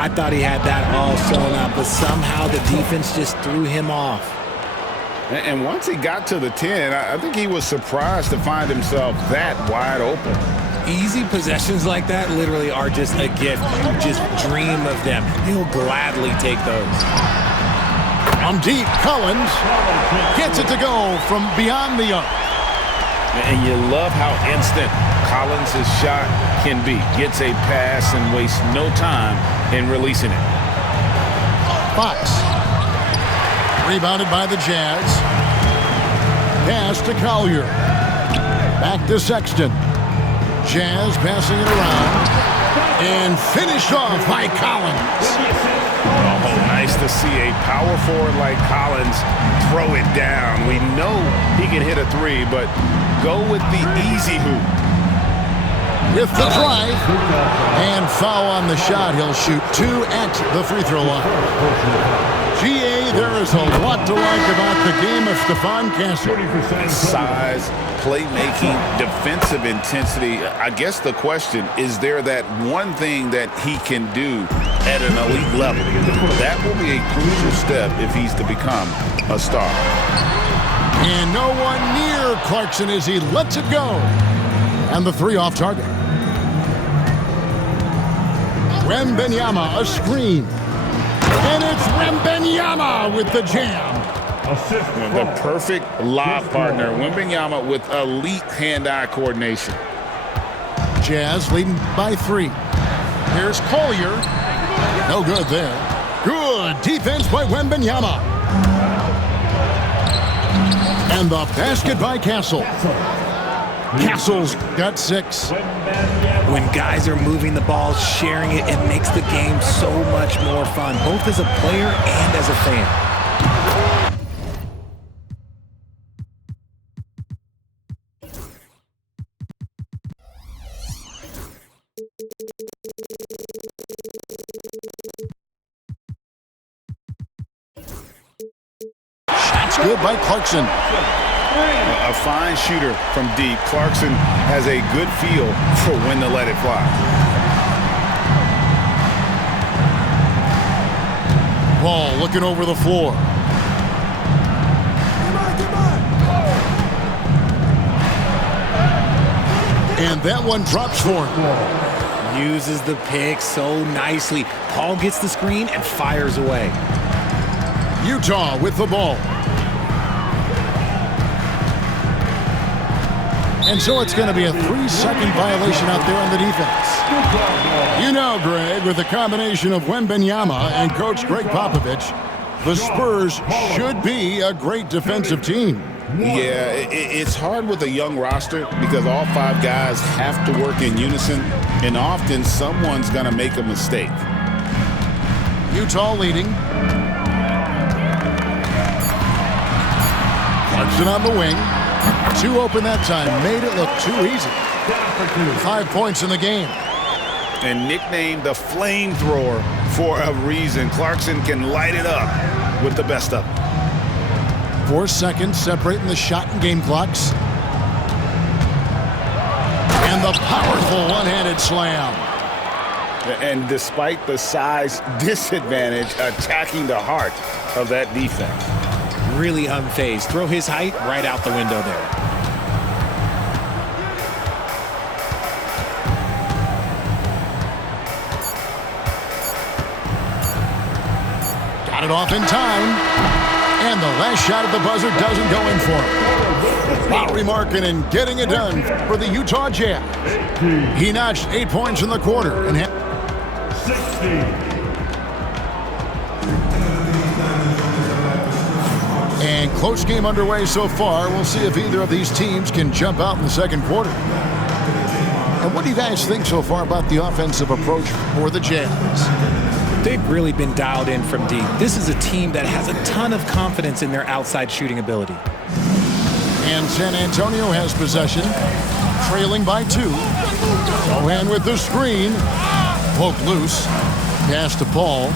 I thought he had that all sewn up, but somehow the defense just threw him off. And once he got to the 10, I think he was surprised to find himself that wide open. Easy possessions like that literally are just a gift. You just dream of them. He'll gladly take those. From deep, Collins gets it to go from beyond the arc. And you love how instant Collins' shot can be. Gets a pass and wastes no time in releasing it. Fox. Rebounded by the Jazz. Pass to Collier. Back to Sexton. Jazz passing it around. And finished off by Collins. Oh, nice to see a power forward like Collins throw it down. We know he can hit a three, but go with the easy hoop. With the drive. And foul on the shot. He'll shoot 2 at the free throw line. GA, there is a lot to like about the game of Stephon Castle. Size, playmaking, defensive intensity. I guess the question, is there that one thing that he can do at an elite level? That will be a crucial step if he's to become a star. And no one near Clarkson as he lets it go. And the 3 off target. Wembanyama, a screen. And it's Wembanyama with the jam. The perfect lob partner. Wembanyama with elite hand-eye coordination. Jazz leading by 3. Here's Collier. No good there. Good defense by Wembanyama. And the basket by Castle. Castle's got 6. When guys are moving the ball, sharing it, it makes the game so much more fun, both as a player and as a fan. Shots good by Clarkson. A fine shooter from deep. Clarkson has a good feel for when to let it fly. Ball looking over the floor. And that one drops for him. Uses the pick so nicely. Paul gets the screen and fires away. Utah with the ball. And so it's going to be a 3-second violation out there on the defense. You know, Greg, with the combination of Wembanyama and Coach Greg Popovich, the Spurs should be a great defensive team. Yeah, it's hard with a young roster because all 5 guys have to work in unison, and often someone's going to make a mistake. Utah leading. Clarkson on the wing. 2 open that time. Made it look too easy. 5 points in the game. And nicknamed the flamethrower for a reason. Clarkson can light it up with the best of them. 4 seconds separating the shot and game clocks. And the powerful one-handed slam. And despite the size disadvantage, attacking the heart of that defense. Really unfazed. Throw his height right out the window there. Got it off in time. And the last shot at the buzzer doesn't go in for him. Lowry marking and getting it done for the Utah Jazz. He notched 8 points in the quarter. And 60. And close game underway so far. We'll see if either of these teams can jump out in the second quarter. And what do you guys think so far about the offensive approach for the Jazz? They've really been dialed in from deep. This is a team that has a ton of confidence in their outside shooting ability. And San Antonio has possession, trailing by 2. Bohan with the screen. Poke loose. Pass to Paul.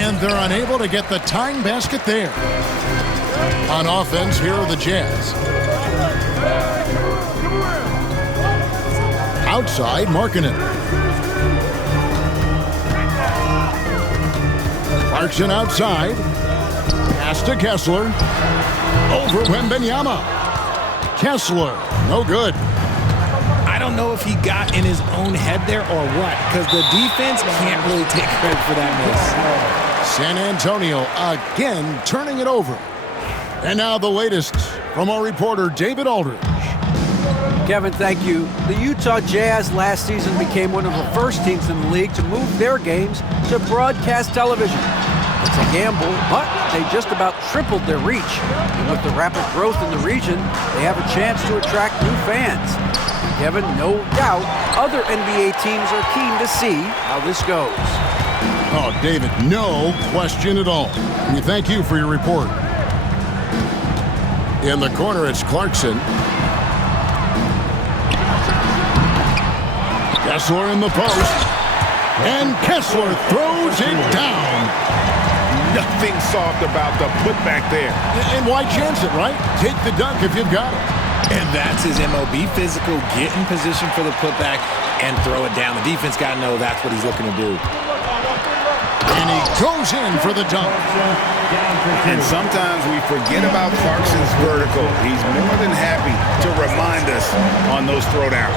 And they're unable to get the tying basket there. On offense, here are the Jazz. Outside, Markkanen. Clarkson outside. Pass to Kessler. Over Wembanyama. Kessler, no good. I don't know if he got in his own head there or what, because the defense can't really take credit for that miss. San Antonio again turning it over. And now the latest from our reporter, David Aldridge. Kevin, thank you. The Utah Jazz last season became one of the first teams in the league to move their games to broadcast television. It's a gamble, but they just about tripled their reach. And with the rapid growth in the region, they have a chance to attract new fans. Kevin, no doubt, other NBA teams are keen to see how this goes. Oh, David, no question at all. We thank you for your report. In the corner, it's Clarkson. Kessler in the post. And Kessler throws it down. Nothing soft about the putback there. And why chance it, right? Take the dunk if you've got it. And that's his MO. Be physical, get in position for the putback, and throw it down. The defense got to know that's what he's looking to do. And he goes in for the dunk. And sometimes we forget about Clarkson's vertical. He's more than happy to remind us on those throwdowns.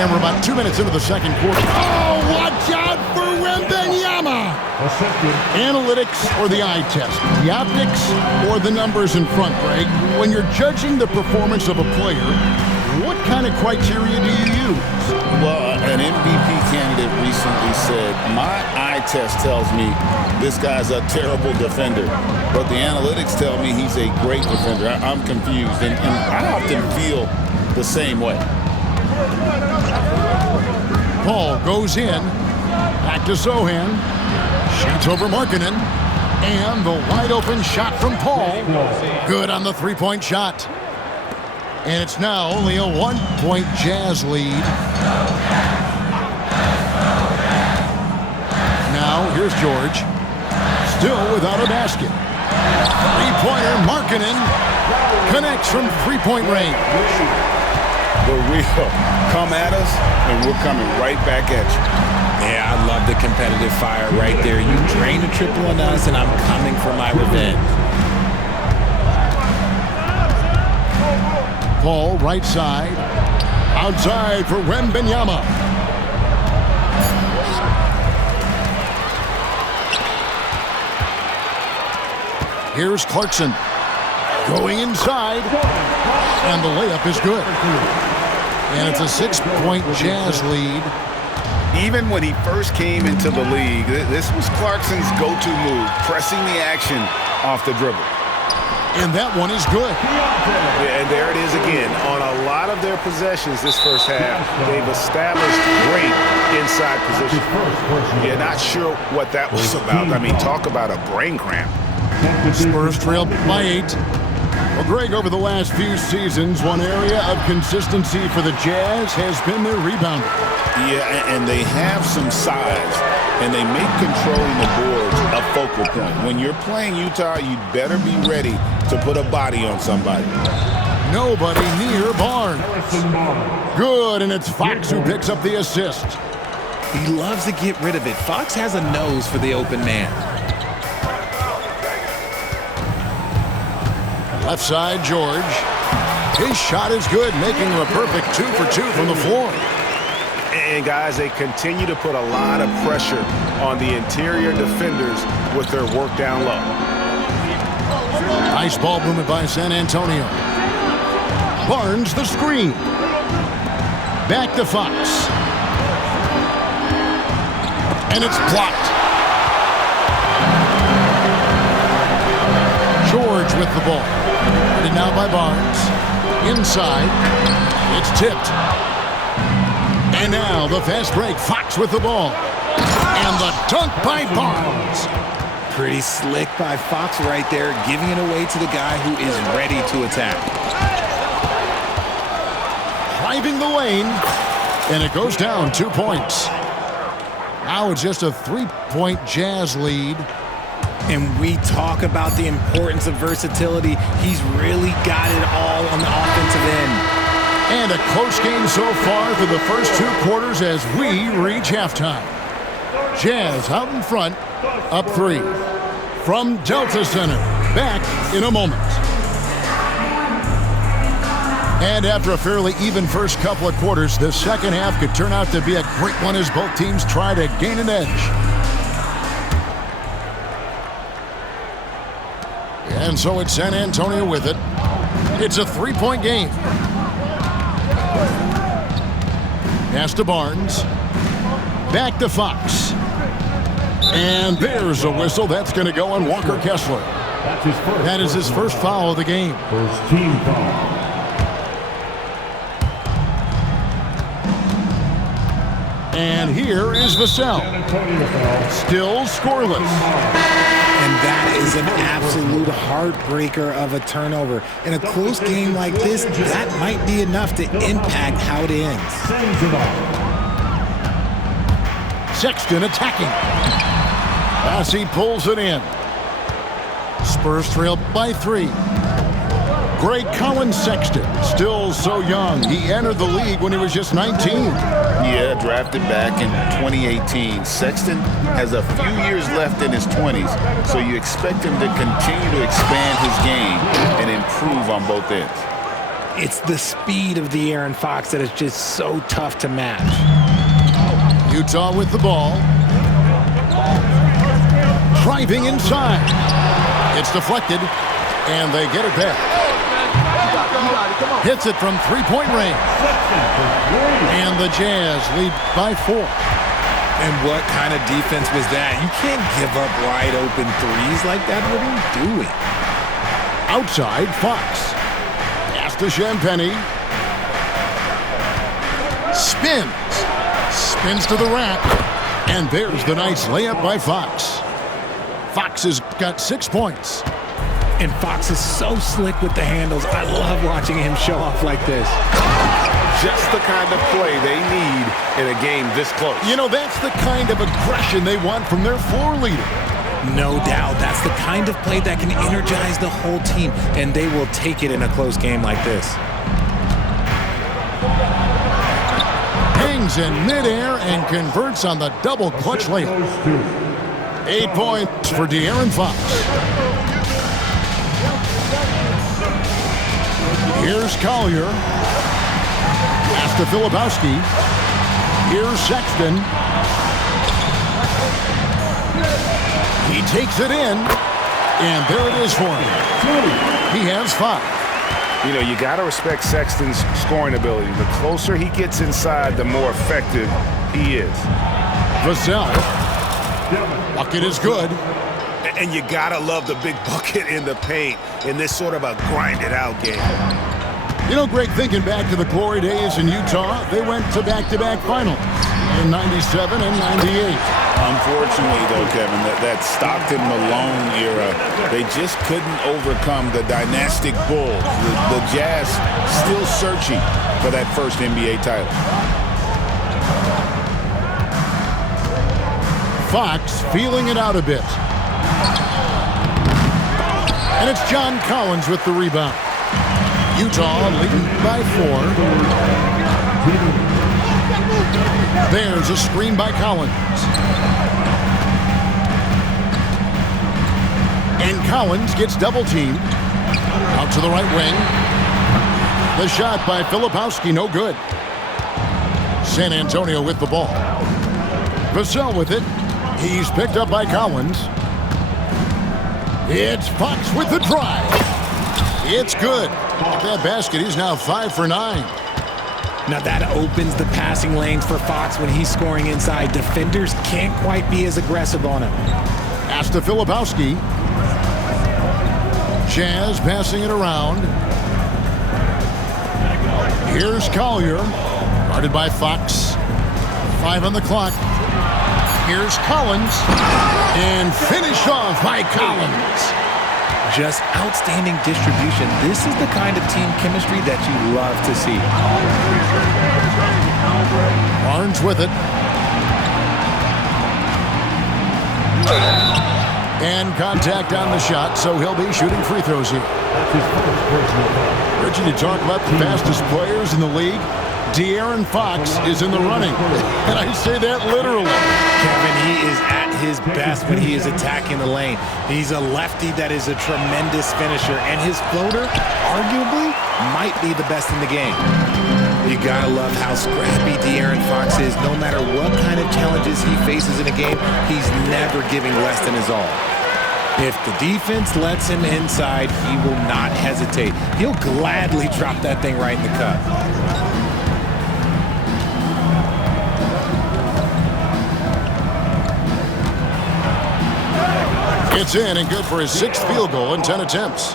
And we're about 2 minutes into the second quarter. Oh, watch out for Wembanyama! Analytics or the eye test? The optics or the numbers in front, Greg? When you're judging the performance of a player, what kind of criteria do you use? Well, an MVP candidate recently said, my eye test tells me this guy's a terrible defender, but the analytics tell me he's a great defender. I'm confused, and I often feel the same way. Paul goes in, back to Sohan, shoots over Markkanen, and the wide open shot from Paul. Good on the three-point shot. And it's now only a 1-point Jazz lead. Now here's George, still without a basket. Three-pointer Markkanen connects from three-point range. The real come at us, and we're coming right back at you. Yeah, I love the competitive fire right there. You drain a triple on us, and I'm coming for my revenge. Paul, right side. Outside for Wembanyama. Here's Clarkson. Going inside. And the layup is good. And it's a 6-point Jazz lead. Even when he first came into the league, this was Clarkson's go-to move, pressing the action off the dribble. And that one is good. Yeah, and there it is again. On a lot of their possessions this first half, they've established great inside position. Yeah, not sure what that was about. I mean, talk about a brain cramp. Spurs trailed by 8. Well, Greg, over the last few seasons, one area of consistency for the Jazz has been their rebounding. Yeah, and they have some size, and they make controlling the boards a focal point. When you're playing Utah, you'd better be ready to put a body on somebody. Nobody near Barnes. Good, and it's Fox who picks up the assist. He loves to get rid of it. Fox has a nose for the open man. Left side, George. His shot is good, making him a perfect 2 for 2 from the floor. And guys, they continue to put a lot of pressure on the interior defenders with their work down low. Nice ball movement by San Antonio. Barnes the screen. Back to Fox. And it's blocked. George with the ball. And now by Barnes. Inside. It's tipped. And now the fast break. Fox with the ball. And the dunk by Barnes. Pretty slick by Fox right there, giving it away to the guy who is ready to attack. Driving the lane. And it goes down 2 points. Now it's just a 3-point Jazz lead. And we talk about the importance of versatility. He's really got it all on the offensive end. And a close game so far through the first 2 quarters as we reach halftime. Jazz out in front, up 3. From Delta Center, back in a moment. And after a fairly even first couple of quarters, the second half could turn out to be a great one as both teams try to gain an edge. And so it's San Antonio with it. It's a 3-point game. Pass to Barnes. Back to Fox. And there's a whistle. That's going to go on Walker Kessler. That is his first foul of the game. First team foul. And here is Vassell. Still scoreless. And that is an absolute heartbreaker of a turnover. In a close game like this, that might be enough to impact how it ends. Sexton attacking. As he pulls it in. Spurs trail by 3. Greg Collins Sexton, still so young. He entered the league when he was just 19. Yeah, drafted back in 2018. Sexton has a few years left in his 20s, so you expect him to continue to expand his game and improve on both ends. It's the speed of the Aaron Fox that is just so tough to match. Utah with the ball. Driving inside. It's deflected, and they get it back. Hits it from 3-point range. And the Jazz lead by 4. And what kind of defense was that? You can't give up wide open threes like that. What are you doing? Outside, Fox. Pass to Champagnie. Spins to the rack. And there's the nice layup by Fox. Fox has got 6 points. And Fox is so slick with the handles. I love watching him show off like this. Just the kind of play they need in a game this close. You know, that's the kind of aggression they want from their floor leader. No doubt. That's the kind of play that can energize the whole team, and they will take it in a close game like this. Hangs in midair and converts on the double clutch layup. 8 points for De'Aaron Fox. Here's Collier. Pass to Filipowski. Here's Sexton. He takes it in. And there it is for him. He has 5. You know, you got to respect Sexton's scoring ability. The closer he gets inside, the more effective he is. Vassell. Bucket is good. And you got to love the big bucket in the paint in this sort of a grind-it-out game. You know, Greg, thinking back to the glory days in Utah, they went to back-to-back finals in 97 and 98. Unfortunately, though, Kevin, that Stockton-Malone era, they just couldn't overcome the dynastic Bulls. The Jazz still searching for that first NBA title. Fox feeling it out a bit. And it's John Collins with the rebound. Utah leading by 4. There's a screen by Collins. And Collins gets double teamed. Out to the right wing. The shot by Filipowski, no good. San Antonio with the ball. Vassell with it. He's picked up by Collins. It's Fox with the drive. It's good. That basket is now 5 for 9. Now that opens the passing lanes for Fox when he's scoring inside. Defenders can't quite be as aggressive on him. Pass to Filipowski. Jazz passing it around. Here's Collier. Guarded by Fox. 5 on the clock. Here's Collins. And finished off by Collins. Just outstanding distribution. This is the kind of team chemistry that you love to see. Barnes with it. And contact on the shot, so he'll be shooting free throws here. Richard, you talk about the fastest players in the league. De'Aaron Fox is in the running. And I say that literally. Kevin, he is at his best when he is attacking the lane. He's a lefty that is a tremendous finisher, and his floater, arguably, might be the best in the game. You gotta love how scrappy De'Aaron Fox is. No matter what kind of challenges he faces in a game, he's never giving less than his all. If the defense lets him inside, he will not hesitate. He'll gladly drop that thing right in the cup. It's in and good for his 6th field goal in 10 attempts.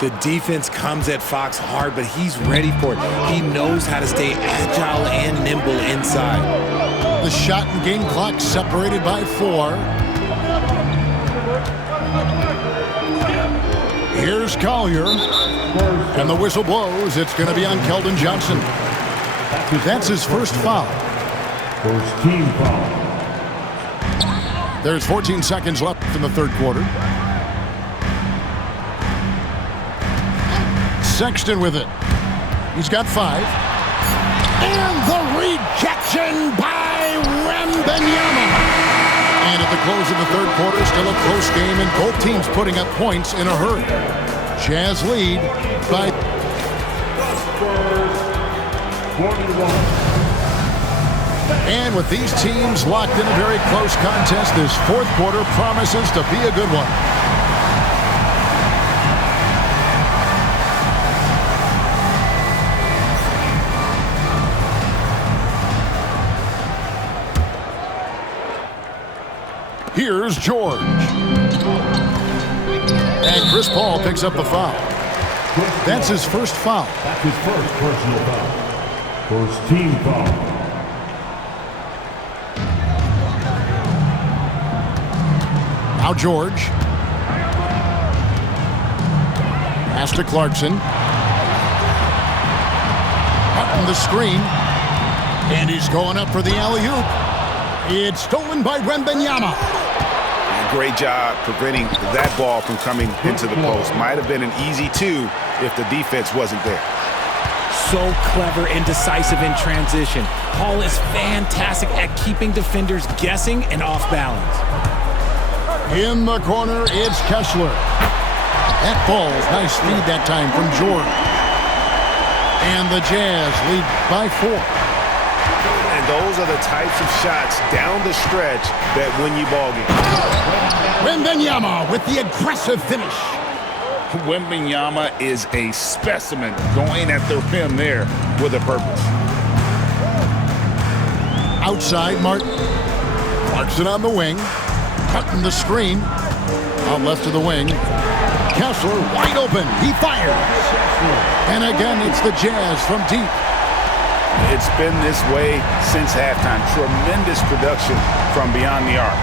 The defense comes at Fox hard, but he's ready for it. He knows how to stay agile and nimble inside. The shot and game clock separated by 4. Here's Collier. And the whistle blows. It's going to be on Keldon Johnson. That's his first foul. First team foul. There's 14 seconds left in the third quarter. Sexton with it. He's got 5. And the rejection by Wembanyama. And at the close of the third quarter, still a close game, and both teams putting up points in a hurry. Jazz lead by 41. And with these teams locked in a very close contest, this fourth quarter promises to be a good one. Here's George. And Chris Paul picks up the foul. That's his first foul. That's his first personal foul. First team foul. Now George. Pass to Clarkson. Cutting the screen. And he's going up for the alley-oop. It's stolen by Wembanyama. Great job preventing that ball from coming into the post. Might have been an easy 2 if the defense wasn't there. So clever and decisive in transition. Paul is fantastic at keeping defenders guessing and off balance. In the corner, it's Kessler. That ball's nice feed that time from George. And the Jazz lead by 4. And those are the types of shots down the stretch that win you ball games. Wembanyama with the aggressive finish. Wembanyama is a specimen going at the rim there with a purpose. Outside, Martin. Clarkson on the wing. Cutting the screen. Out left to the wing. Kessler wide open. He fires. And again, it's the Jazz from deep. It's been this way since halftime. Tremendous production from beyond the arc.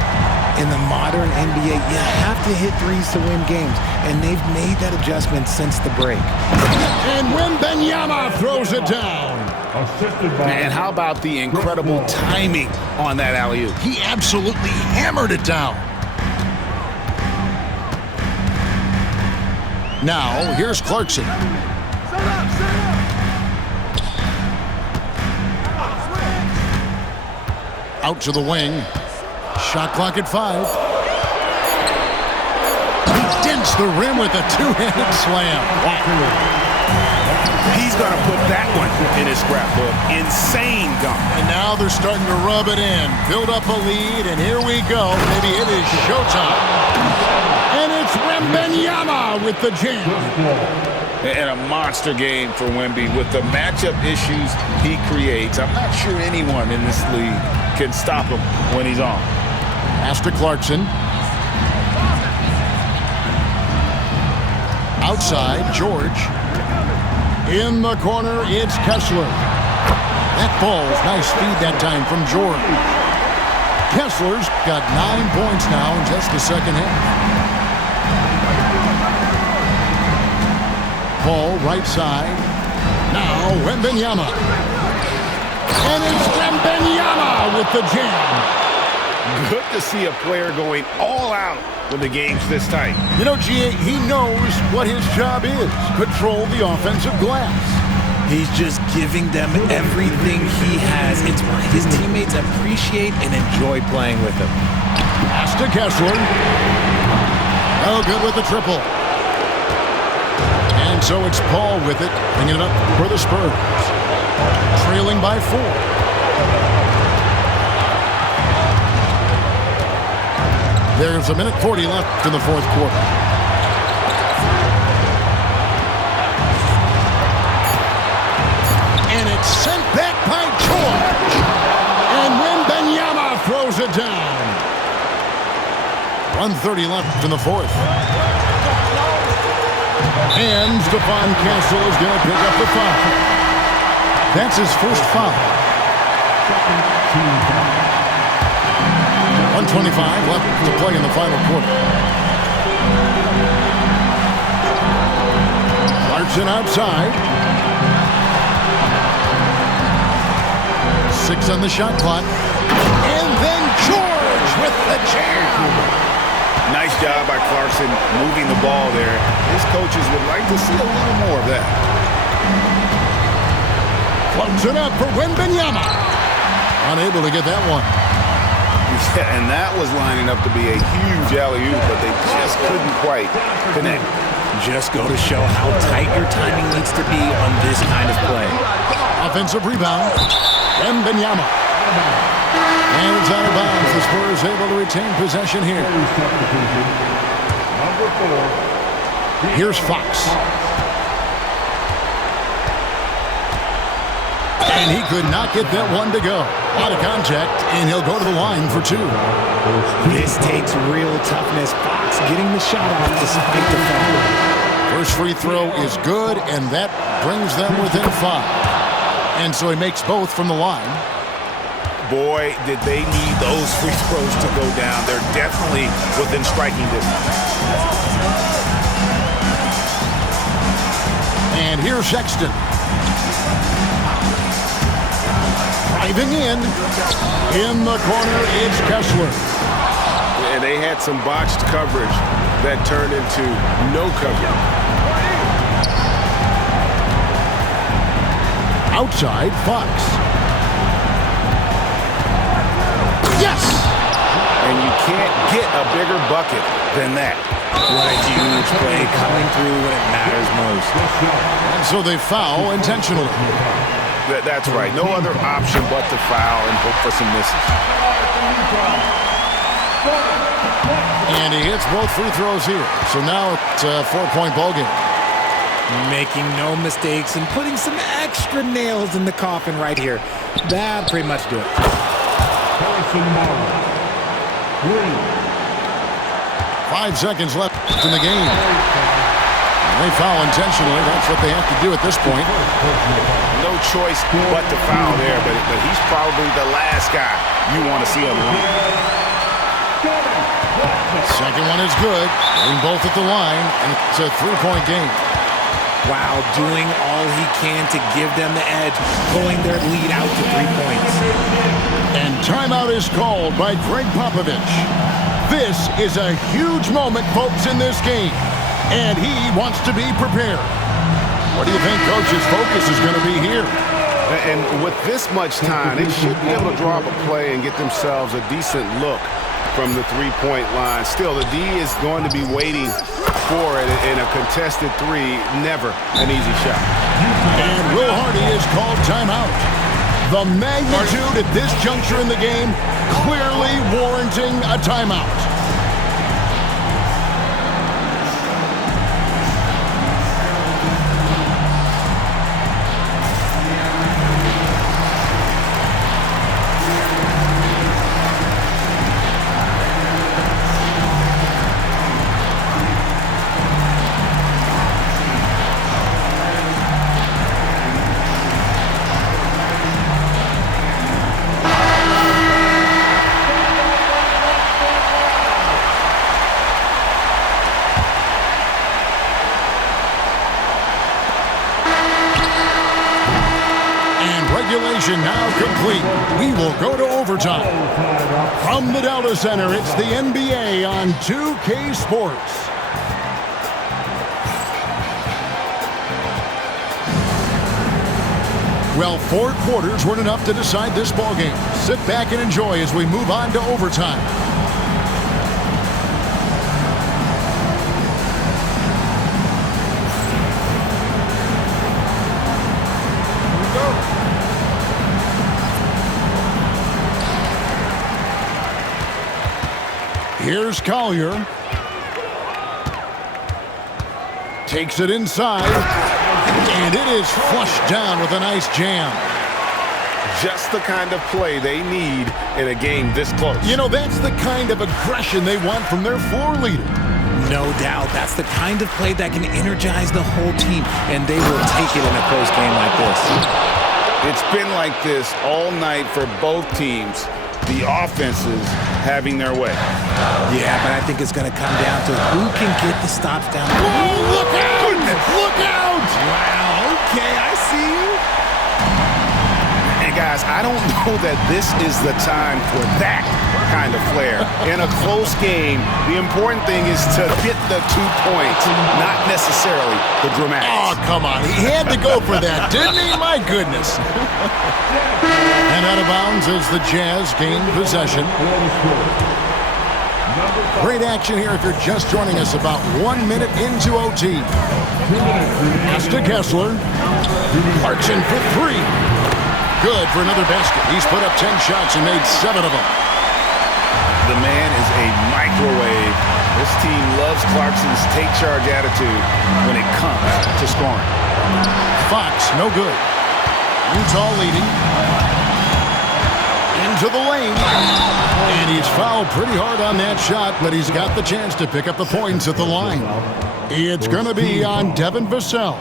In the modern NBA, you have to hit threes to win games, and they've made that adjustment since the break. And Wembanyama throws it down. And how about the incredible timing on that alley-oop? He absolutely hammered it down. Now, here's Clarkson. Out to the wing. Shot clock at 5. He dents the rim with a two-handed slam. He's going to put that one in his scrapbook. Insane dunk. And now they're starting to rub it in. Build up a lead, and here we go. Maybe it is showtime. And it's Wembanyama with the jam. And a monster game for Wemby with the matchup issues he creates. I'm not sure anyone in this league can stop him when he's on. Pass to Clarkson. Outside, George. In the corner, it's Kessler. That ball's nice feed that time from George. Kessler's got 9 points now in just the second half. Ball right side. Now Wembanyama. And it's Wembanyama with the jam. Good to see a player going all out when the game's this tight. You know, G.A., he knows what his job is. Control the offensive glass. He's just giving them everything he has. It's why his teammates appreciate and enjoy playing with him. Pass to Kessler. No good with the triple. And so it's Paul with it, bringing it up for the Spurs. Trailing by 4. There's 1:40 left in the fourth quarter. And it's sent back by George. And Wembanyama throws it down. 1:30 left in the fourth. And Stephon Castle is going to pick up the foul. That's his first foul. 1:25 left to play in the final quarter. Clarkson outside. 6 on the shot clock. And then George with the jam. Nice job by Clarkson moving the ball there. His coaches would like to see a little more of that. Floats it up for Wembanyama. Unable to get that one. Yeah, and that was lining up to be a huge alley-oop, but they just couldn't quite connect. Just go to show how tight your timing needs to be on this kind of play. Offensive rebound. Wembanyama. And it's out of bounds. The Spurs able to retain possession here. Number 4. Here's Fox. And he could not get that one to go. Out of contact, and he'll go to the line for 2. This takes real toughness. Fox getting the shot off despite the foul. First free throw is good, and that brings them within 5. And so he makes both from the line. Boy, did they need those free throws to go down. They're definitely within striking distance. And here's Sexton. Driving in. In the corner, it's Kessler. And they had some botched coverage that turned into no coverage. Outside, Fox. Yes! And you can't get a bigger bucket than that. What a huge play coming through when it matters most. And so they foul intentionally. That's right. No other option but to foul and hope for some misses. And he hits both free throws here. So now it's a 4-point ball game. Making no mistakes and putting some extra nails in the coffin right here. That pretty much do it. 5 seconds left in the game. They foul intentionally. That's what they have to do at this point. No choice but to foul there, but he's probably the last guy you want to see on the line. Second one is good. Getting both at the line, and it's a 3-point game. Wow, doing all he can to give them the edge, pulling their lead out to 3 points. And timeout is called by Greg Popovich. This is a huge moment, folks, in this game. And he wants to be prepared. What do you think Coach's focus is going to be here? And with this much time, they should be able to draw up a play and get themselves a decent look from the 3-point line. Still, the D is going to be waiting for it in a contested 3. Never an easy shot. And Will Hardy is called timeout. The magnitude at this juncture in the game clearly warranting a timeout. possession now complete. We will go to overtime. From the Delta Center, it's the NBA on 2K Sports. Well, 4 quarters weren't enough to decide this ballgame. Sit back and enjoy as we move on to overtime. Here's Collier. Takes it inside. And it is flushed down with a nice jam. Just the kind of play they need in a game this close. You know, that's the kind of aggression they want from their floor leader. No doubt. That's the kind of play that can energize the whole team, and they will take it in a close game like this. It's been like this all night for both teams. The offenses having their way. Yeah, but I think it's going to come down to who can get the stops down. Whoa, look out! Look out! Wow, okay, I see you. And guys, I don't know that this is the time for that kind of flair. In a close game, the important thing is to get the 2 points, not necessarily the dramatics. Oh, come on. He had to go for that, didn't he? My goodness. And out of bounds as the Jazz gain possession. Great action here if you're just joining us about 1 minute into OT. Pass to Kessler. Clarkson for 3. Good for another basket. He's put up 10 shots and made 7 of them. The man is a microwave. This team loves Clarkson's take-charge attitude when it comes to scoring. Fox, no good. Utah leading. Into the lane. And he's fouled pretty hard on that shot, but he's got the chance to pick up the points at the line. It's going to be on Devin Vassell.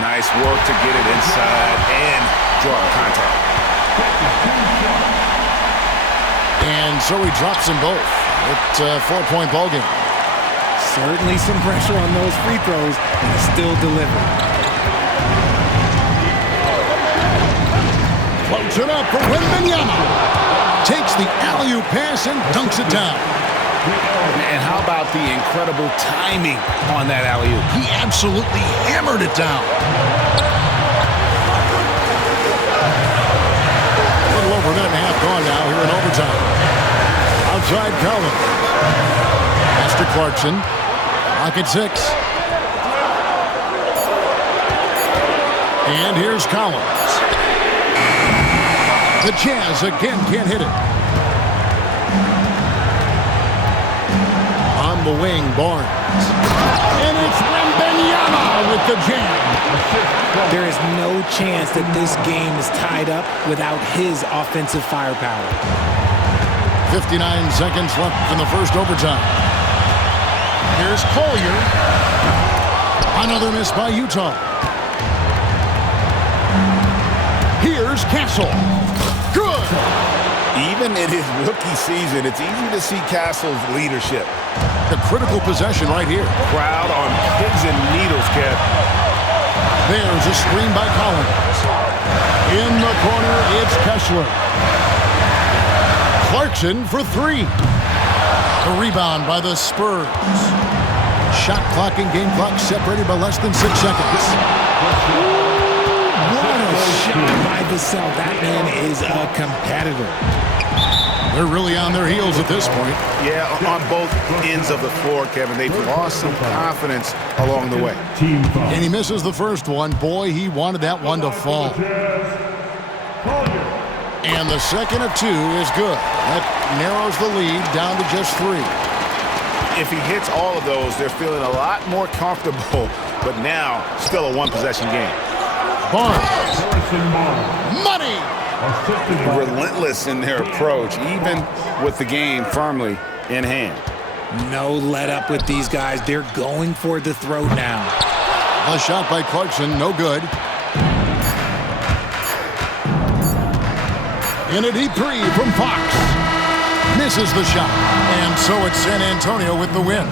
Nice work to get it inside and draw contact. And so he drops them both. It's a 4-point ball game. Certainly some pressure on those free throws, and still delivered. Floats it up for Wembanyama. Takes the alley-oop pass and dunks it down. And how about the incredible timing on that alley-oop? He absolutely hammered it down. A little over a minute and a half gone now here in overtime. Outside Collins. Pass to Clarkson. Lock at 6. And here's Collins. The Jazz again can't hit it. On the wing, Barnes. And it's Wembanyama with the jam. There is no chance that this game is tied up without his offensive firepower. 59 seconds left in the first overtime. Here's Collier. Another miss by Utah. Here's Castle. Good. Even in his rookie season, it's easy to see Castle's leadership. The critical possession right here. Crowd on pins and needles, Kev. There's a screen by Collins. In the corner, it's Kessler. Clarkson for 3. The rebound by the Spurs. Shot clock and game clock separated by less than 6 seconds. What a shot by Vassell. That man is a competitor. They're really on their heels at this point. Yeah, on both ends of the floor, Kevin. They've lost some confidence along the way. And he misses the first one. Boy, he wanted that one to fall. And the second of 2 is good. That narrows the lead down to just 3. If he hits all of those, they're feeling a lot more comfortable. But now, still a one-possession game. Barnes. Money. Relentless in their approach, even with the game firmly in hand. No let up with these guys. They're going for the throat now. A shot by Clarkson, no good. In a deep 3 from Fox. misses the shot. And so it's San Antonio with the win.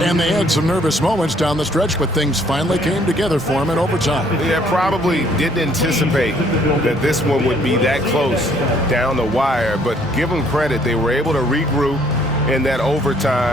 And they had some nervous moments down the stretch, but things finally came together for them in overtime. Yeah, probably didn't anticipate that this one would be that close down the wire, but give them credit. They were able to regroup in that overtime